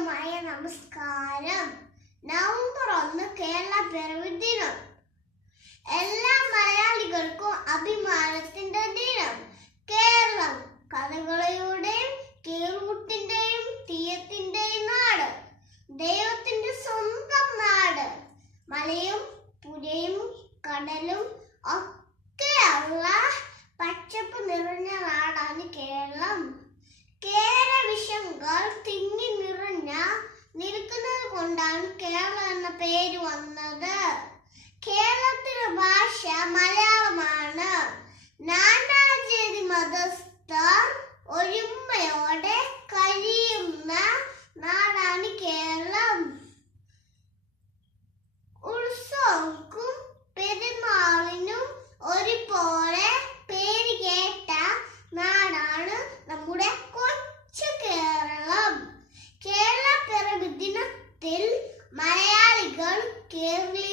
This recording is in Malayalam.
ഹൃദ്യമായ നമസ്കാരം. നവംബർ 1 കേരള പിറവി ദിനം. എല്ലാ മലയാളികൾക്കും അഭിമാനത്തിന്റെ ദിനം. കേരളം കഥകളിയുടെയും കേൾകൂട്ടിന്റെയും തീയത്തിന്റെയും നാട്, ദൈവത്തിന്റെ സ്വന്തം നാട്. മലയും പുഴയും കടലും ഒക്കെയുള്ള പച്ചപ്പ് നിറഞ്ഞ നാടാണ് കേരളം. കേരവിഷങ്ങൾ തിങ്ങി നിൽക്കുന്നത് കൊണ്ടാണ് കേരളം എന്ന പേര് വന്നത്. കേരളത്തിലെ ഭാഷ മലയാളമാണ്. നാനാജാതി മതസ്ഥർ ഒരുമയോടെ കഴിയുന്ന നാടാണ് കേരളം. ഉത്സവങ്ങൾക്കും പെരുന്നാളിനും ഒരുപോലെ പേര് കേട്ട നാടാണ് നമ്മുടെ കൊച്ചു കേരളം. കേരള പിറവി ദിനത്തിൽ മലയാളികൾ കേരളീയ